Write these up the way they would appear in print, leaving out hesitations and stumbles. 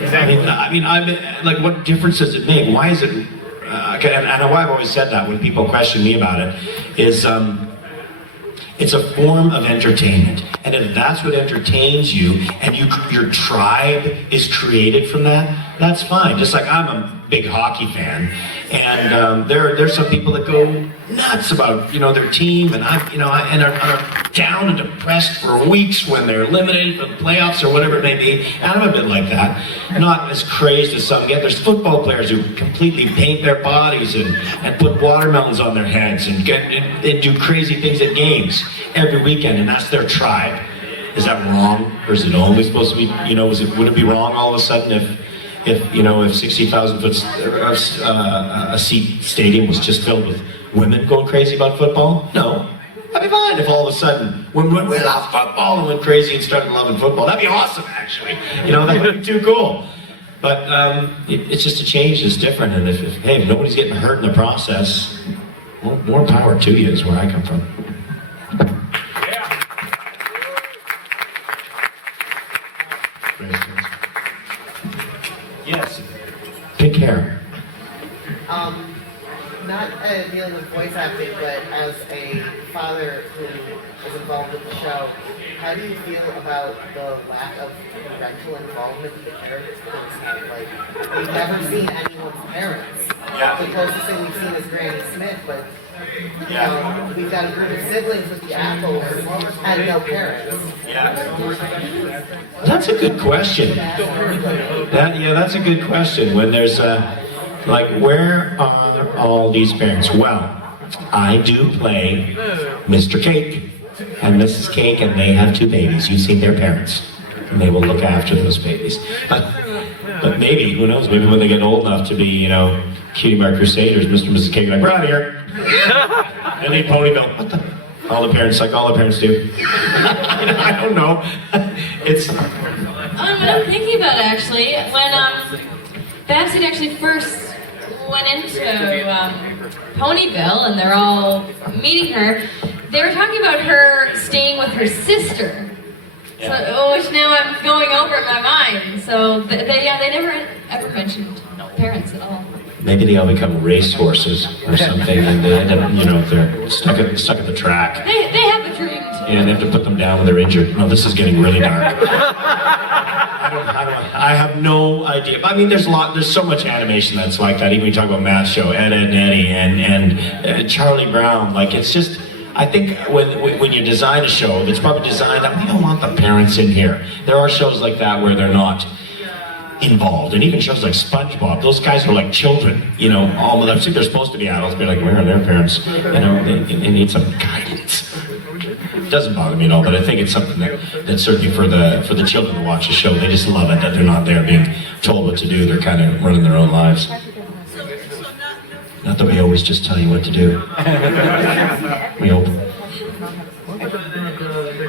Exactly. Like, what difference does it make? Why is it? And why I've always said that when people question me about it is, it's a form of entertainment, and if that's what entertains you, and your tribe is created from that, that's fine. Just like I'm a big hockey fan, and there's some people that go nuts about their team, and and are down and depressed for weeks when they're eliminated from the playoffs or whatever it may be. And I'm a bit like that, not as crazed as some get. There's football players who completely paint their bodies and put watermelons on their heads and do crazy things at games every weekend, and that's their tribe. Is that wrong, or is it only supposed to be? Would it be wrong all of a sudden if 60,000 foot a seat stadium was just filled with women going crazy about football? No. That'd be fine if all of a sudden women we love football and went crazy and started loving football. That'd be awesome, actually. That would be too cool. But it's just a change. It's different. And if nobody's getting hurt in the process, well, more power to you is where I come from. Yes. Pink hair. Not dealing with voice acting, but as a father who is involved with the show, how do you feel about the lack of parental involvement in the characters have? Like, we've never seen anyone's parents. Yeah. The closest thing we've seen is Granny Smith, but Yeah. we've got a group of siblings with the Apples and no parents. Yeah. That's a good question. That's a good question. When there's where are all these parents? Well, I do play Mr. Cake and Mrs. Cake, and they have two babies. You've seen their parents, and they will look after those babies. But maybe, who knows, maybe when they get old enough to be, Cutie Mark Crusaders, Mr. and Mrs. Cake, like, we're out of here. And they Ponyville. What the? All the parents do. I don't know. It's... What I'm thinking about, actually, when Babsy actually first went into Ponyville and they're all meeting her, they were talking about her staying with her sister. Yeah. So, which now I'm going over in my mind. So they never ever mentioned parents at all. Maybe they all become racehorses or something, and they end up, they're stuck at the track. They have a dream too. Yeah, they have to put them down when they're injured. No, this is getting really dark. I have no idea. I mean, there's so much animation that's like that. Even when you talk about Matt's show, Ed, Edd n Eddy, and Charlie Brown. Like, it's just, I think when you design a show, it's probably designed that we don't want the parents in here. There are shows like that where they're not involved, and even shows like SpongeBob, those guys are like children, all of them. They're supposed to be adults, but like, where are their parents? They need some guidance. It doesn't bother me at all, but I think it's something that's certainly for the children to watch the show. They just love it that they're not there being told what to do. They're kind of running their own lives. Not that we always just tell you what to do. We hope.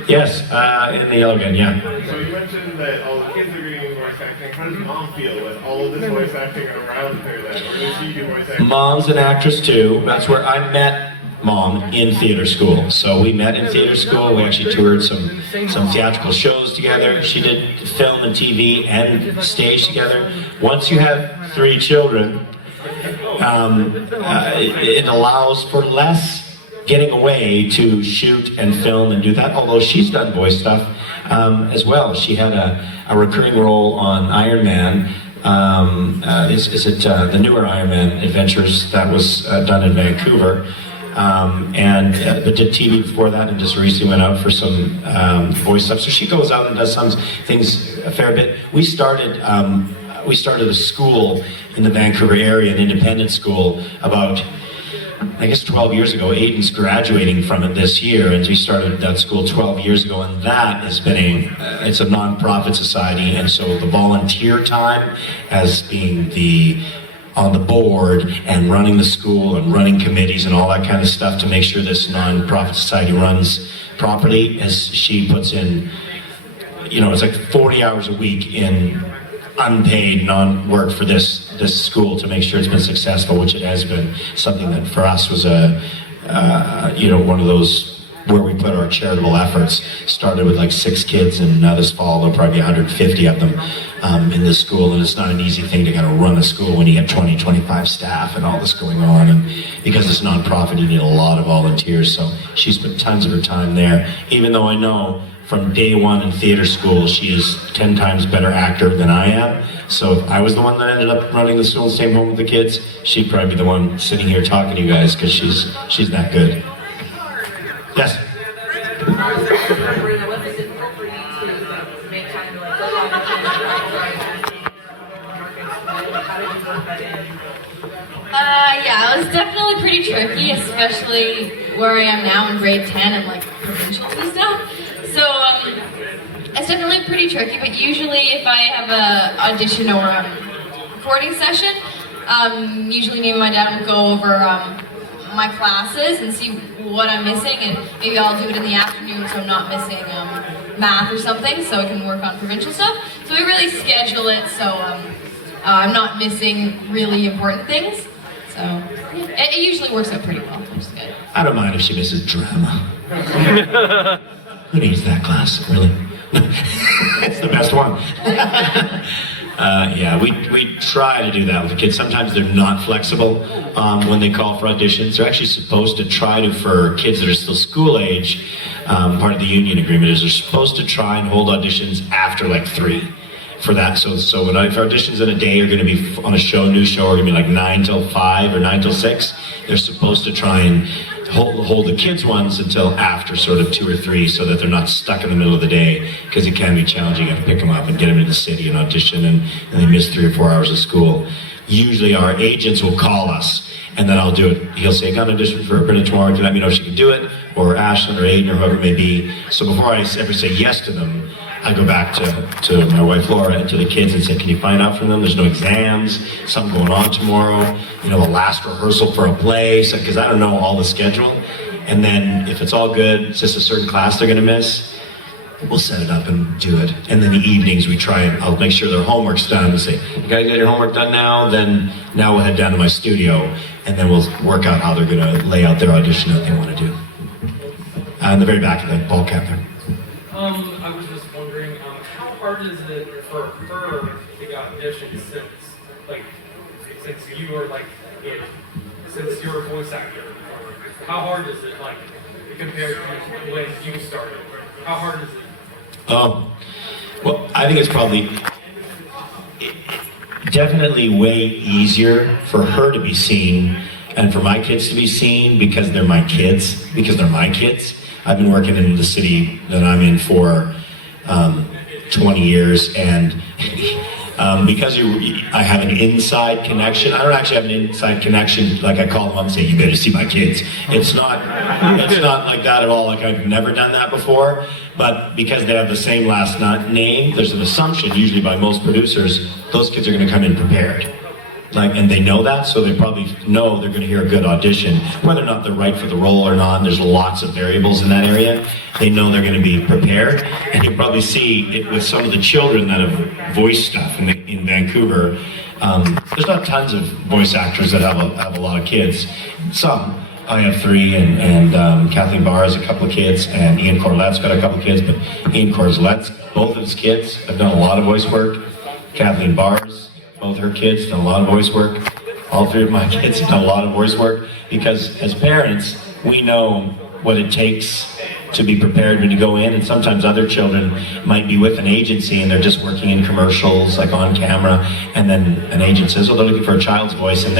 Yes, in the yellow again, yeah. So you mentioned that all the kids are doing voice acting. How does mom feel with all of this voice acting around her then? Or does she do voice acting? Mom's an actress too. That's where I met Mom in theater school. So we met in theater school. We actually toured some theatrical shows together. She did film and TV and stage together. Once you have 3 children, it allows for less getting away to shoot and film and do that, although she's done voice stuff as well. She had a recurring role on Iron Man. Is it the newer Iron Man Adventures that was done in Vancouver, but did TV before that, and just recently went out for some voice stuff. So she goes out and does some things a fair bit. We started a school in the Vancouver area, an independent school, about, I guess, 12 years ago. Aiden's graduating from it this year, and we started that school 12 years ago, and that has been it's a non-profit society, and so the volunteer time as being on the board and running the school and running committees and all that kind of stuff to make sure this non-profit society runs properly, as she puts in, it's like 40 hours a week in unpaid non-work for this school to make sure it's been successful, which it has been. Something that for us was one of those where we put our charitable efforts. Started with like 6 kids, and now this fall there'll probably be 150 of them in this school. And it's not an easy thing to kind of run a school when you have 20, 25 staff and all this going on. And because it's nonprofit, you need a lot of volunteers. So she spent tons of her time there, even though I know from day one in theater school, she is 10 times better actor than I am. So if I was the one that ended up running the school and staying home with the kids, she'd probably be the one sitting here talking to you guys, because she's that good. Yes? Brynna, was it difficult for you to make time to like go how did you work that in? Yeah, it was definitely pretty tricky, especially where I am now in grade 10 and like provincials and stuff. So it's definitely pretty tricky, but usually if I have a audition or a recording session, usually me and my dad will go over my classes and see what I'm missing, and maybe I'll do it in the afternoon so I'm not missing math or something, so I can work on provincial stuff. So we really schedule it so I'm not missing really important things. So yeah, it usually works out pretty well, which is good. I don't mind if she misses drama. Who needs that class, really? It's the best one. Yeah, we try to do that with the kids. Sometimes they're not flexible when they call for auditions. They're actually supposed to try to, for kids that are still school age, part of the union agreement is they're supposed to try and hold auditions after like 3 for that. So when if auditions in a day are going to be on a show, new show, are going to be like 9 till 5 or 9 till 6, they're supposed to try and hold the kids ones until after sort of 2 or 3, so that they're not stuck in the middle of the day, because it can be challenging. You have to pick them up and get them into the city and audition, and they miss 3 or 4 hours of school. Usually our agents will call us, and then I'll do it. He'll say, I got an audition for Brynna tomorrow, can you let me know if she can do it, or Ashlyn or Aiden or whoever it may be. So before I ever say yes to them, I go back to my wife Laura and to the kids and say, can you find out from them? There's no exams, something going on tomorrow, a last rehearsal for a play, because I don't know all the schedule. And then if it's all good, it's just a certain class they're gonna miss, we'll set it up and do it. And then the evenings we try and I'll make sure their homework's done and say, you guys got your homework done now? Then now we'll head down to my studio and then we'll work out how they're gonna lay out their audition that they wanna do. In the very back of the ball cap there. I was just wondering, how hard is it for her to get auditions since you are since you're a voice actor? How hard is it compared to when you started? How hard is it? Well, I think it's probably definitely way easier for her to be seen and for my kids to be seen because they're my kids, I've been working in the city that I'm in for 20 years, and because I have an inside connection. I don't actually have an inside connection, like I call them up and say, you better see my kids. It's not like that at all, like I've never done that before, but because they have the same last name, there's an assumption, usually by most producers, those kids are gonna come in prepared. And they know that, so they probably know they're going to hear a good audition. Whether or not they're right for the role or not, there's lots of variables in that area. They know they're going to be prepared, and you'll probably see it with some of the children that have voice stuff in Vancouver. There's not tons of voice actors that have a lot of kids. Some. I have 3, and Kathleen Barr has a couple of kids, and Ian Corlett's got a couple of kids, but Ian Corlett's, both of his kids have done a lot of voice work. Kathleen Barr's, both her kids done a lot of voice work. All 3 of my kids have done a lot of voice work, because as parents, we know what it takes to be prepared when you go in, and sometimes other children might be with an agency and they're just working in commercials, like on camera, and then an agent says, oh, they're looking for a child's voice, and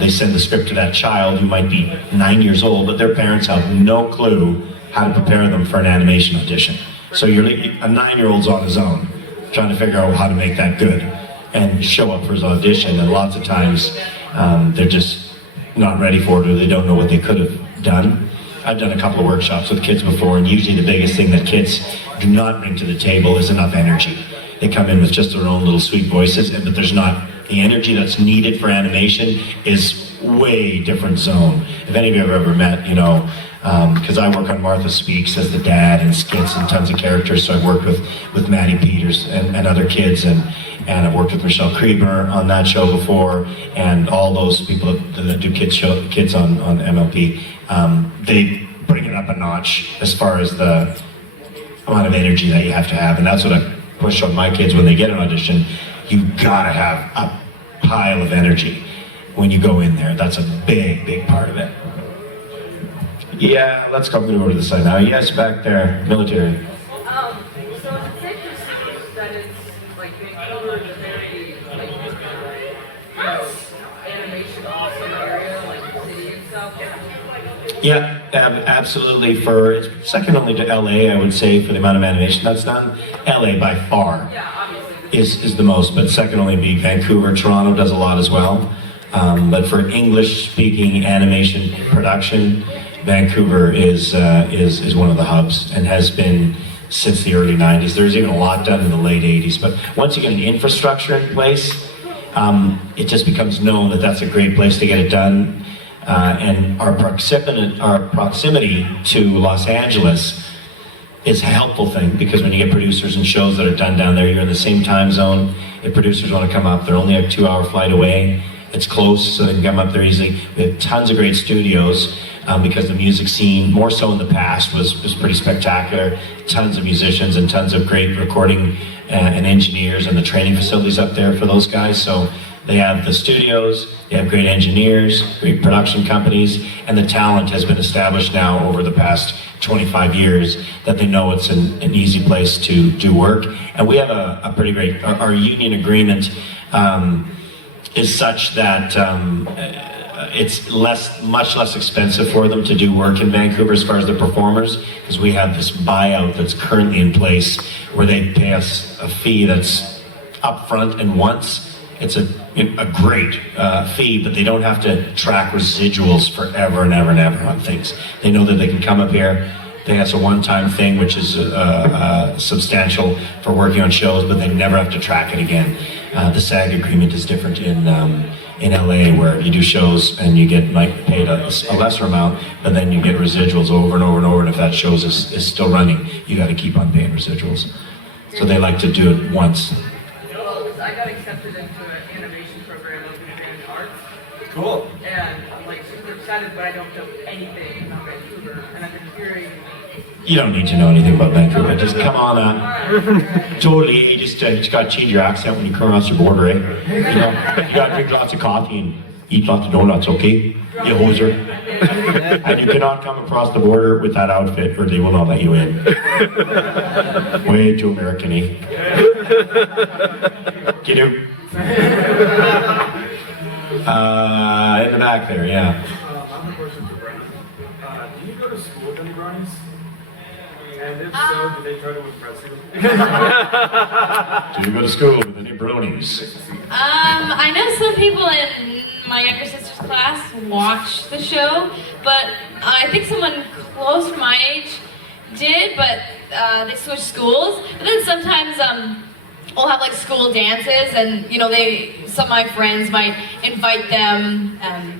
they send the script to that child who might be 9 years old, but their parents have no clue how to prepare them for an animation audition. So a 9-year-old's on his own, trying to figure out how to make that good and show up for his audition, and lots of times they're just not ready for it, or they don't know what they could have done. I've done a couple of workshops with kids before, and usually the biggest thing that kids do not bring to the table is enough energy. They come in with just their own little sweet voices, but there's not the energy that's needed for animation is way different zone. If any of you have ever met, because I work on Martha Speaks as the dad and skits and tons of characters, so I've worked with Maddie Peters and other kids, and I've worked with Michelle Krieber on that show before, and all those people that do kids on MLP. bring it up a notch as far as the amount of energy that you have to have. And that's what I push on my kids when they get an audition. You gotta have a pile of energy when you go in there. That's a big part of it. Yeah, let's go over to the side now. Yes, back there, military. So it's safe to assume that it's like Vancouver is a very like you know, animation awesome area, like the city and stuff. Yeah, absolutely. For it's second only to LA, I would say, for the amount of animation that's done. LA by far Yeah, obviously. is the most, but second only be Vancouver. Toronto does a lot as well. But for English-speaking animation production, Vancouver is one of the hubs and has been since the early 90s. There's even a lot done in the late 80s. But once you get an infrastructure in place, it just becomes known that that's a great place to get it done. And our proximity to Los Angeles is a helpful thing, because when you get producers and shows that are done down there, you're in the same time zone. If producers want to come up, they're only a 2-hour flight away. It's close, so they can come up there easily. We have tons of great studios, because the music scene, more so in the past, was pretty spectacular. Tons of musicians and tons of great recording and engineers, and the training facilities up there for those guys. So they have the studios, they have great engineers, great production companies, and the talent has been established now over the past 25 years that they know it's an easy place to do work. And we have a pretty great, our union agreement is such that it's much less expensive for them to do work in Vancouver as far as the performers, because we have this buyout that's currently in place where they pay us a fee that's upfront and once. It's a great fee, but they don't have to track residuals forever and ever and ever on things. They know that they can come up here, pay us a one-time thing, which is substantial for working on shows, but they never have to track it again. The SAG agreement is different in LA, where you do shows and you get paid a lesser amount, but then you get residuals over and over and over, and if that show is still running, you got to keep on paying residuals. So they like to do it once. Well, I got accepted into an animation program of the arts. Cool. And I'm like super excited, but I don't know anything about Vancouver. And I've been hearing. You don't need to know anything about Vancouver. Just come on up. Totally. You just got to change your accent when you come across the border, eh? You know, you got to drink lots of coffee and eat lots of donuts, okay? You hoser. And you cannot come across the border with that outfit, or they will not let you in. Way too American-y. Kiddo. In the back there, yeah. I have a question for Brynna. Do you go to school with any Bronies? And if so, do they try to impress you? Do you go to school with any Bronies? I know some people in my younger sister's class watch the show, but I think someone close to my age did, but they switched schools. But then sometimes we'll have like school dances, and you know, some of my friends might invite them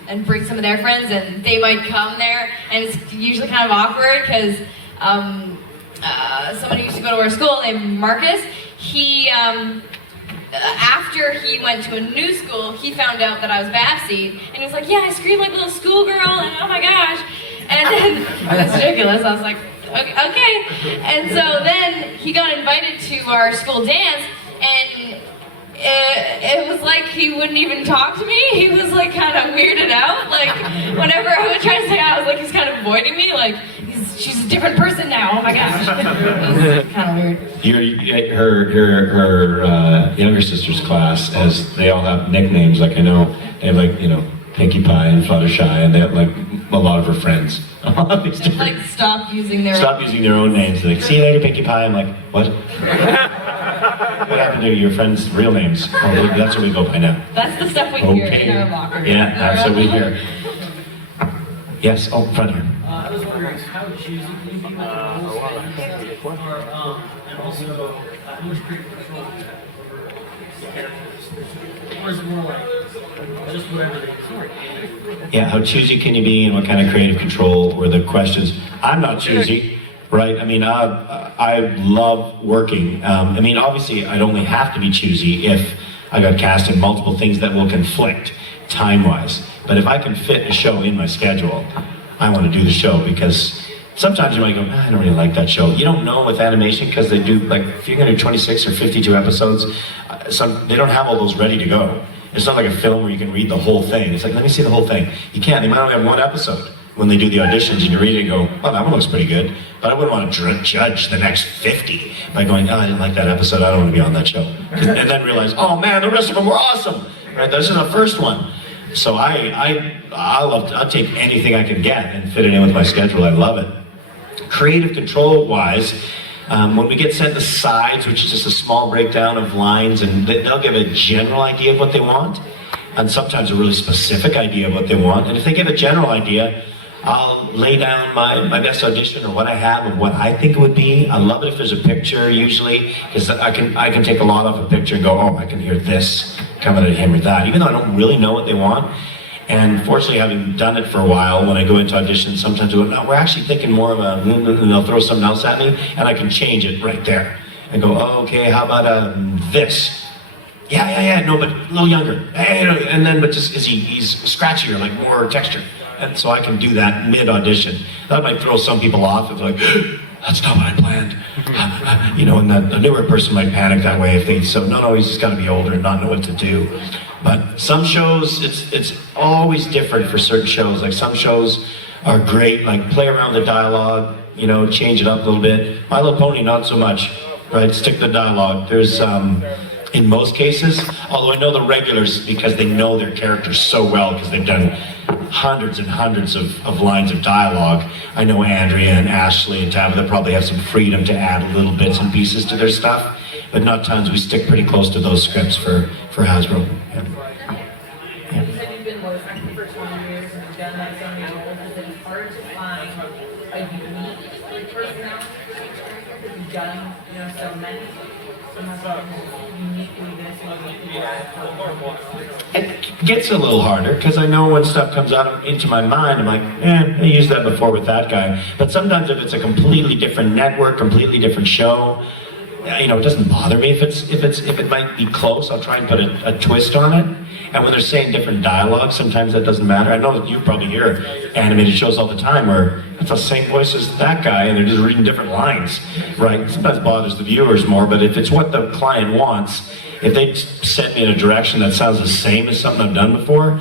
and bring some of their friends, and they might come there, and it's usually kind of awkward because somebody used to go to our school named Marcus. He after he went to a new school, he found out that I was Babsy, and he was like, "Yeah, I screamed like a little schoolgirl, and oh my gosh!" And then that's ridiculous. I was like, "Okay." And so then he got invited to our school dance, and it was like he wouldn't even talk to me. He was like kind of weirded out. Like whenever I would try to say I was like, he's kind of avoiding me. Like she's a different person now. Oh my gosh, it was kind of weird. Her younger sister's class, as they all have nicknames. Like I know they have like, you know, Pinkie Pie and Fluttershy, and they have like a lot of her friends. Like stop using their own names. Like, see you later, Pinkie Pie. I'm like, what? What happened to your friends' real names? Oh, that's what we go by now. That's the stuff we hear in our locker room. Yeah, that's what we hear. Yes, oh, front here. I was wondering how choosy can you be with the rules that you set, or, and also how much creative control do you have over the characters? Or is it more like just whatever they can? Yeah, how choosy can you be, and what kind of creative control were the questions? I'm not choosy, right? I mean, I love working. I mean, obviously, I'd only have to be choosy if I got cast in multiple things that will conflict time-wise. But if I can fit a show in my schedule, I want to do the show, because sometimes you might go, I don't really like that show. You don't know with animation because they do, like, if you're going to do 26 or 52 episodes, they don't have all those ready to go. It's not like a film where you can read the whole thing. It's like, let me see the whole thing. You can't. They might only have one episode when they do the auditions, and you read it and go, oh, that one looks pretty good. But I wouldn't want to judge the next 50 by going, oh, I didn't like that episode. I don't want to be on that show. And then realize, oh man, the rest of them were awesome. Right? This is the first one. So I'll take anything I can get and fit it in with my schedule. I love it. Creative control wise, when we get sent the sides, which is just a small breakdown of lines, and they'll give a general idea of what they want, and sometimes a really specific idea of what they want. And if they give a general idea, I'll lay down my best audition or what I have of what I think it would be. I love it if there's a picture usually, because I can take a lot off a picture and go, oh, I can hear this coming at him or that, even though I don't really know what they want. And fortunately, having done it for a while, when I go into auditions, sometimes I go, no, we're actually thinking more of a, and they'll throw something else at me, and I can change it right there. And go, oh, okay, how about this? Yeah, no, but a little younger. And then, but just, he's scratchier, like more texture. And so I can do that mid-audition. That might throw some people off if like, that's not what I planned. You know, and that a newer person might panic that way if they, so no, he's just gotta be older and not know what to do. But some shows, it's always different for certain shows. Like some shows are great, like play around the dialogue, you know, change it up a little bit. My Little Pony, not so much, right? Stick to the dialogue. There's, in most cases, although I know the regulars because they know their characters so well because they've done hundreds and hundreds of lines of dialogue. I know Andrea and Ashley and Tabitha probably have some freedom to add little bits and pieces to their stuff, but not tons. We stick pretty close to those scripts for Hasbro. Yeah. You said you've been voice acting for 20 years and you've done that so many roles. Is it hard to find a unique personality? Because you've done, you know, so many. It gets a little harder because I know when stuff comes out into my mind, I'm like, I used that before with that guy. But sometimes if it's a completely different network, completely different show, you know, it doesn't bother me if it might be close. I'll try and put a twist on it. And when they're saying different dialogue, sometimes that doesn't matter. I know you probably hear animated shows all the time where it's the same voice as that guy and they're just reading different lines, right? Sometimes it bothers the viewers more, but if it's what the client wants, if they send me in a direction that sounds the same as something I've done before,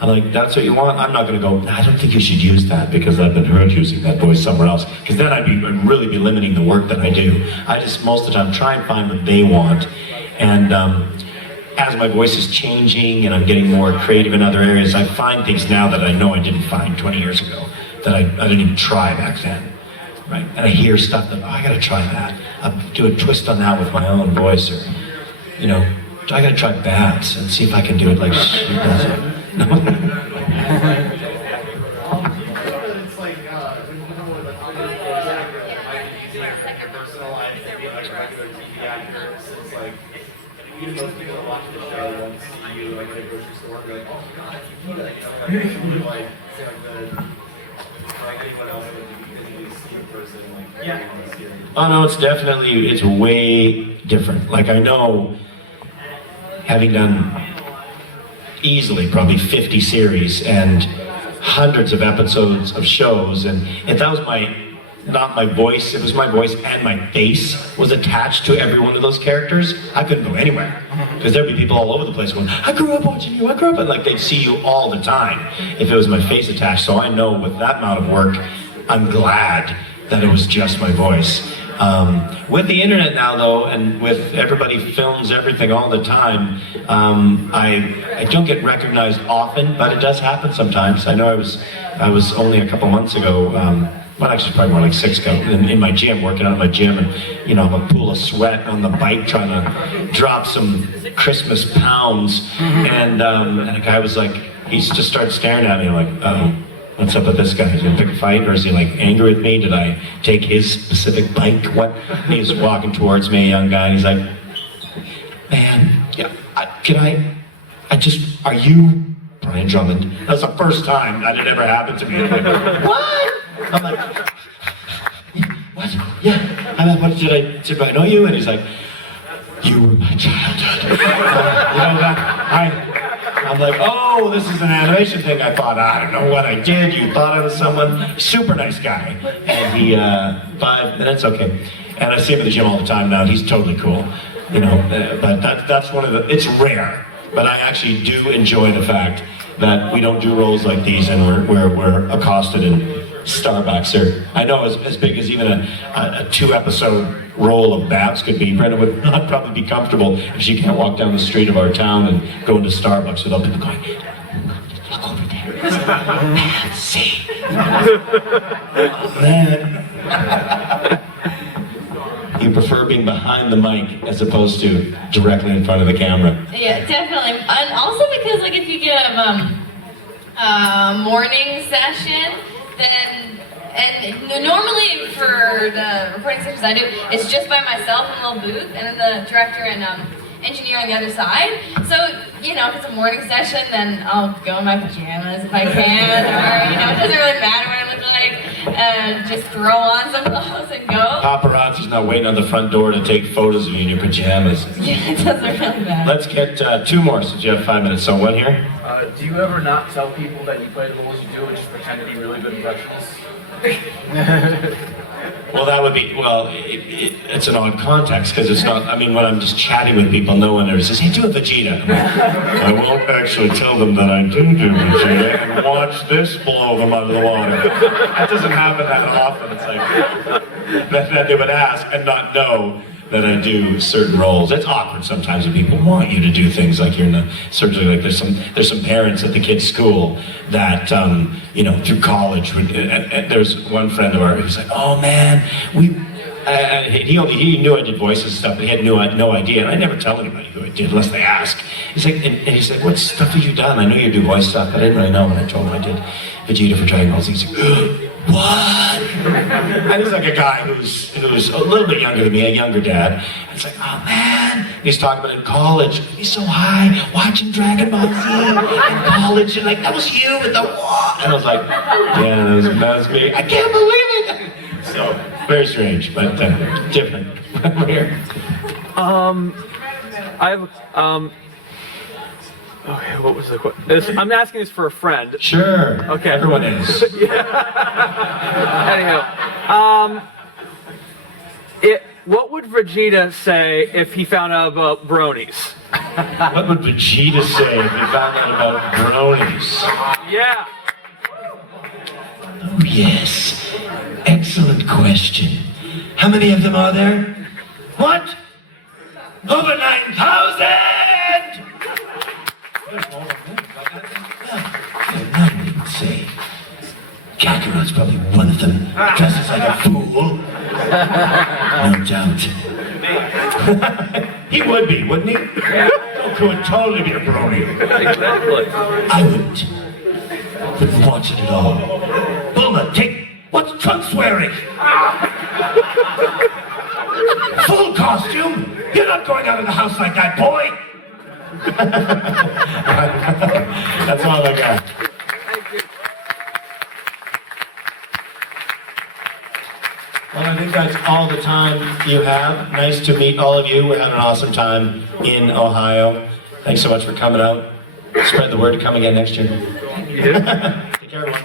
I'm like, that's what you want? I'm not gonna go, I don't think you should use that because I've been heard using that voice somewhere else. Because then I'd really be limiting the work that I do. I just, most of the time, try and find what they want. And as my voice is changing and I'm getting more creative in other areas, I find things now that I know I didn't find 20 years ago, that I didn't even try back then, right? And I hear stuff that, oh, I gotta try that. I'll do a twist on that with my own voice, or, you know, I gotta try Babs and see if I can do it like she does it. No. It's like, when you know, like, I like personal life, maybe like a regular TV actor, so it's like, even most people that watch the show won't see you like at a grocery store and be like, oh god, you do that, you know, like, say like anyone else would visually see a person, like, Yeah. on series. Oh no, it's way different. Like I know, having done easily probably 50 series and hundreds of episodes of shows, and if that was not my voice, it was my voice and my face was attached to every one of those characters, I couldn't go anywhere. Because there'd be people all over the place going, I grew up watching you, and like they'd see you all the time if it was my face attached. So I know with that amount of work, I'm glad that it was just my voice. With the internet now though, and with everybody films everything all the time, I don't get recognized often, but it does happen sometimes. I know I was only a couple months ago, well actually probably more like 6 ago, in my gym, working out in my gym, and you know, I'm a pool of sweat on the bike trying to drop some Christmas pounds, and a guy was like, he just started staring at me, I'm like, oh. What's up with this guy? Is he gonna pick a fight, or is he like angry with me? Did I take his specific bike? What? And he was walking towards me, a young guy, and he's like, man, yeah, are you Brian Drummond? That's the first time that had ever happened to me. I'm like, what? I'm like, what? Yeah. I'm like, what did I know you? And he's like, you were my childhood. You know that? I'm I'm like, oh, this is an animation thing. I thought, I don't know what I did. You thought I was someone. Super nice guy. And he, 5 minutes, okay. And I see him at the gym all the time now. He's totally cool. You know, but that's one of the, it's rare. But I actually do enjoy the fact that we don't do roles like these and we're accosted in Starbucks. Or I know as big as even a 2-episode role of Babs could be, Brynna would not probably be comfortable if she can't walk down the street of our town and go into Starbucks without people going, look over there. Babs, see? Oh, man. You prefer being behind the mic as opposed to directly in front of the camera. Yeah, definitely. And also because like if you get a morning session, then normally for the recording sessions I do, it's just by myself in a little booth, and then the director and engineer on the other side. So, you know, if it's a morning session, then I'll go in my pajamas if I can, or, you know, it doesn't really matter what I look like, just throw on some clothes and go. Paparazzi's not waiting on the front door to take photos of you in your pajamas. Yeah, it doesn't really matter. Let's get 2 more since you have 5 minutes. So one here. Do you ever not tell people that you play the roles you do and just pretend to be really good professionals? Well, that would be, well, it's an odd context because it's not, I mean, when I'm just chatting with people, no one ever says, hey, do a Vegeta. I won't actually tell them that I do Vegeta and watch this blow them out of the water. That doesn't happen that often. It's like, that they would ask and not know that I do certain roles. It's awkward sometimes when people want you to do things like you're in the surgery. Like there's some parents at the kids' school that you know, through college. There's one friend of ours who's like, oh man, he knew I did voices and stuff, but he had no idea. And I never tell anybody who I did unless they ask. He's like, and he's like, what stuff have you done? I know you do voice stuff, but I didn't really know when I told him I did Vegeta for Dragon Ball Z. He's like, what? And he's like a guy who's a little bit younger than me, a younger dad. It's like, oh man. He's talking about in college. He's so high, watching Dragon Ball Z in college, and like, that was you with the what? And I was like, yeah, that was me. I can't believe it. So, very strange, but different. Weird. I have okay, what was the question? I'm asking this for a friend. Sure. Okay. Everyone is. Anyhow, what would Vegeta say if he found out about Bronies? What would Vegeta say if he found out about Bronies? Yeah. Oh yes. Excellent question. How many of them are there? What? Over 9,000! I wouldn't say. Kakarot's probably one of them. Dresses like a fool. No doubt. He would be, wouldn't he? Goku would totally be a brony. Exactly. I wouldn't watch it at all. Bulma, take... What's Trunks wearing? Full costume? You're not going out of the house like that, boy! That's all I got. Well, I think that's all the time you have. Nice to meet all of you. We're having an awesome time in Ohio. Thanks so much for coming out. Spread the word to come again next year. Take care, everyone.